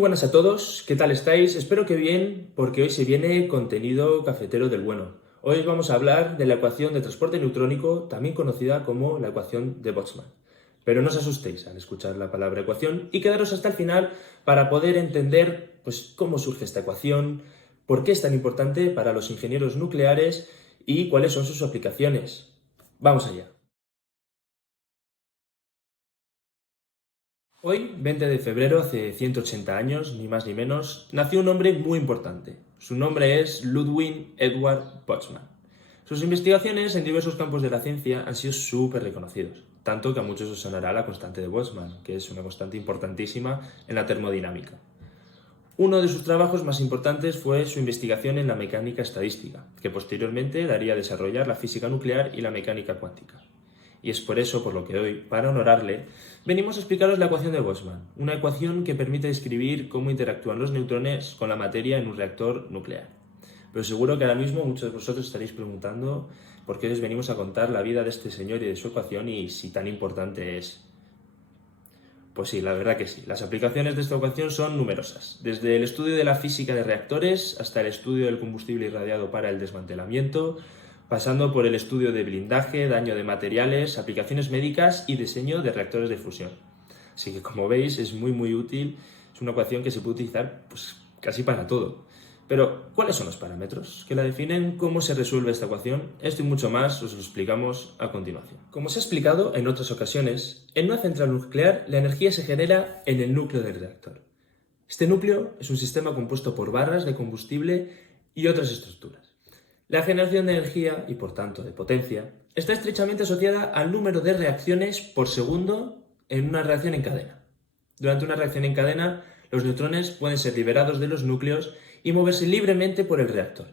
Muy buenas a todos, ¿qué tal estáis? Espero que bien, porque hoy se viene contenido cafetero del bueno. Hoy vamos a hablar de la ecuación de transporte neutrónico, también conocida como la ecuación de Boltzmann. Pero no os asustéis al escuchar la palabra ecuación y quedaros hasta el final para poder entender cómo surge esta ecuación, por qué es tan importante para los ingenieros nucleares y cuáles son sus aplicaciones. Vamos allá. Hoy, 20 de febrero, hace 180 años, ni más ni menos, nació un hombre muy importante. Su nombre es Ludwig Edward Boltzmann. Sus investigaciones en diversos campos de la ciencia han sido súper reconocidos, tanto que a muchos os sonará la constante de Boltzmann, que es una constante importantísima en la termodinámica. Uno de sus trabajos más importantes fue su investigación en la mecánica estadística, que posteriormente daría a desarrollar la física nuclear y la mecánica cuántica. Y es por eso por lo que hoy, para honorarle, venimos a explicaros la ecuación de Boltzmann, una ecuación que permite describir cómo interactúan los neutrones con la materia en un reactor nuclear. Pero seguro que ahora mismo muchos de vosotros estaréis preguntando por qué os venimos a contar la vida de este señor y de su ecuación y si tan importante es. Pues sí, la verdad que sí. Las aplicaciones de esta ecuación son numerosas, desde el estudio de la física de reactores hasta el estudio del combustible irradiado para el desmantelamiento, pasando por el estudio de blindaje, daño de materiales, aplicaciones médicas y diseño de reactores de fusión. Así que como veis es muy útil, es una ecuación que se puede utilizar casi para todo. Pero, ¿cuáles son los parámetros que la definen? ¿Cómo se resuelve esta ecuación? Esto y mucho más os lo explicamos a continuación. Como se ha explicado en otras ocasiones, en una central nuclear la energía se genera en el núcleo del reactor. Este núcleo es un sistema compuesto por barras de combustible y otras estructuras. La generación de energía, y por tanto de potencia, está estrechamente asociada al número de reacciones por segundo en una reacción en cadena. Durante una reacción en cadena, los neutrones pueden ser liberados de los núcleos y moverse libremente por el reactor.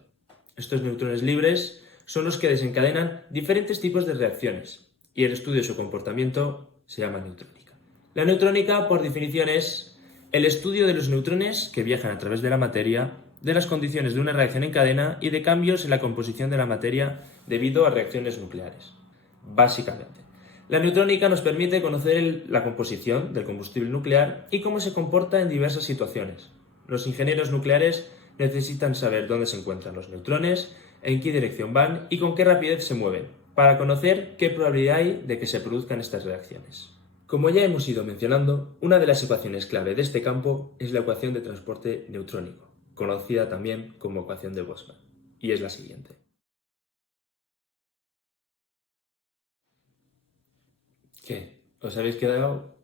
Estos neutrones libres son los que desencadenan diferentes tipos de reacciones, y el estudio de su comportamiento se llama neutrónica. La neutrónica, por definición, es el estudio de los neutrones que viajan a través de la materia, de las condiciones de una reacción en cadena y de cambios en la composición de la materia debido a reacciones nucleares. Básicamente, la neutrónica nos permite conocer la composición del combustible nuclear y cómo se comporta en diversas situaciones. Los ingenieros nucleares necesitan saber dónde se encuentran los neutrones, en qué dirección van y con qué rapidez se mueven, para conocer qué probabilidad hay de que se produzcan estas reacciones. Como ya hemos ido mencionando, una de las ecuaciones clave de este campo es la ecuación de transporte neutrónico, conocida también como ecuación de Boltzmann, y es la siguiente. ¿Qué? ¿Os habéis quedado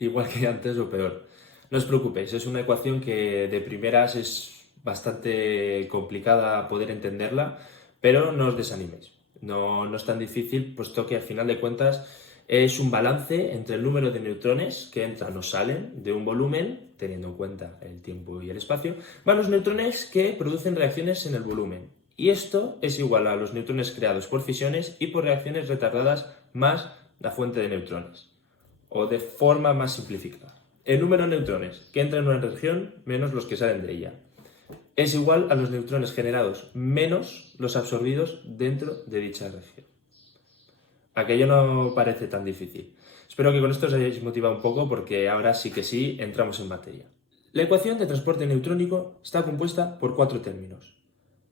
igual que antes o peor? No os preocupéis, es una ecuación que de primeras es bastante complicada poder entenderla, pero no os desaniméis. No es tan difícil, puesto que al final de cuentas es un balance entre el número de neutrones que entran o salen de un volumen, teniendo en cuenta el tiempo y el espacio, van los neutrones que producen reacciones en el volumen. Y esto es igual a los neutrones creados por fisiones y por reacciones retardadas más la fuente de neutrones. O de forma más simplificada, el número de neutrones que entran en una región menos los que salen de ella es igual a los neutrones generados menos los absorbidos dentro de dicha región. Aquello no parece tan difícil. Espero que con esto os hayáis motivado un poco porque ahora sí que sí entramos en materia. La ecuación de transporte neutrónico está compuesta por 4 términos.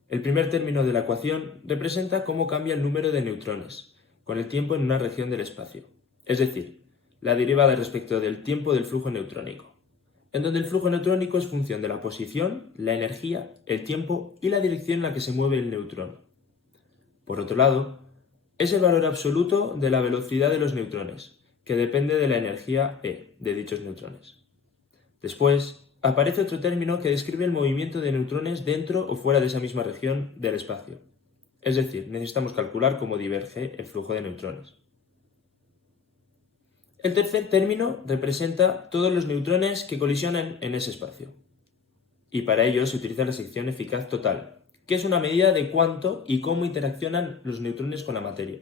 El primer término de la ecuación representa cómo cambia el número de neutrones con el tiempo en una región del espacio, es decir, la derivada respecto del tiempo del flujo neutrónico, en donde el flujo neutrónico es función de la posición, la energía, el tiempo y la dirección en la que se mueve el neutrón. Por otro lado, es el valor absoluto de la velocidad de los neutrones, que depende de la energía E de dichos neutrones. Después, aparece otro término que describe el movimiento de neutrones dentro o fuera de esa misma región del espacio. Es decir, necesitamos calcular cómo diverge el flujo de neutrones. El tercer término representa todos los neutrones que colisionan en ese espacio. Y para ello se utiliza la sección eficaz total, que es una medida de cuánto y cómo interaccionan los neutrones con la materia,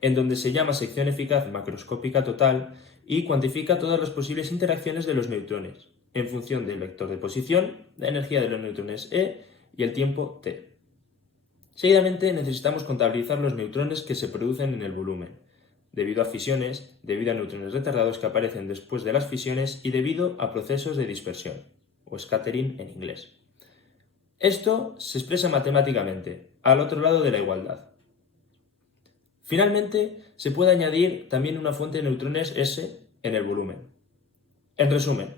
en donde se llama sección eficaz macroscópica total y cuantifica todas las posibles interacciones de los neutrones, en función del vector de posición, la energía de los neutrones E y el tiempo t. Seguidamente necesitamos contabilizar los neutrones que se producen en el volumen, debido a fisiones, debido a neutrones retardados que aparecen después de las fisiones y debido a procesos de dispersión. o scattering en inglés. Esto se expresa matemáticamente, al otro lado de la igualdad. Finalmente, se puede añadir también una fuente de neutrones S en el volumen. En resumen,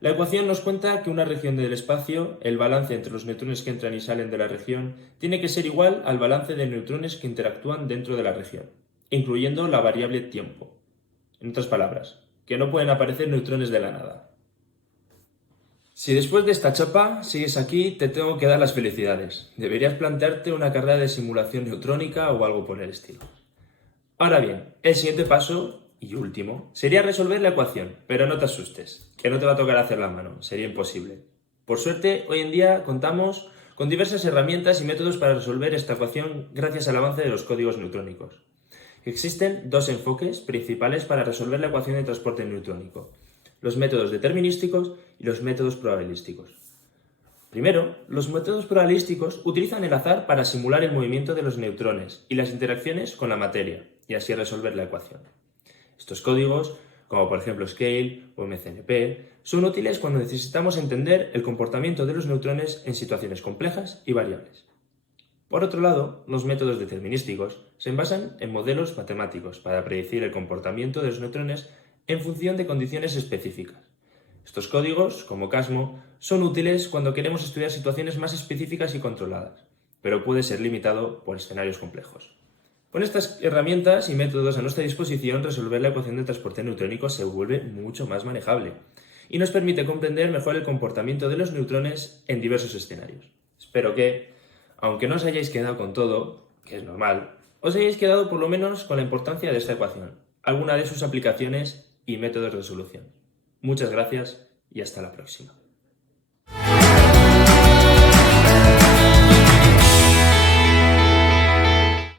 la ecuación nos cuenta que una región del espacio, el balance entre los neutrones que entran y salen de la región, tiene que ser igual al balance de neutrones que interactúan dentro de la región, incluyendo la variable tiempo. En otras palabras, que no pueden aparecer neutrones de la nada. Si después de esta chapa sigues aquí, te tengo que dar las felicidades. Deberías plantearte una carrera de simulación neutrónica o algo por el estilo. Ahora bien, el siguiente paso, y último, sería resolver la ecuación, pero no te asustes, que no te va a tocar hacer la mano, sería imposible. Por suerte, hoy en día contamos con diversas herramientas y métodos para resolver esta ecuación gracias al avance de los códigos neutrónicos. Existen dos enfoques principales para resolver la ecuación de transporte neutrónico: los métodos determinísticos y los métodos probabilísticos. Primero, los métodos probabilísticos utilizan el azar para simular el movimiento de los neutrones y las interacciones con la materia, y así resolver la ecuación. Estos códigos, como por ejemplo Scale o MCNP, son útiles cuando necesitamos entender el comportamiento de los neutrones en situaciones complejas y variables. Por otro lado, los métodos determinísticos se basan en modelos matemáticos para predecir el comportamiento de los neutrones en función de condiciones específicas. Estos códigos, como Casmo, son útiles cuando queremos estudiar situaciones más específicas y controladas, pero puede ser limitado por escenarios complejos. Con estas herramientas y métodos a nuestra disposición, resolver la ecuación del transporte neutrónico se vuelve mucho más manejable y nos permite comprender mejor el comportamiento de los neutrones en diversos escenarios. Espero que, aunque no os hayáis quedado con todo, que es normal, os hayáis quedado por lo menos con la importancia de esta ecuación, alguna de sus aplicaciones y métodos de resolución. Muchas gracias y hasta la próxima.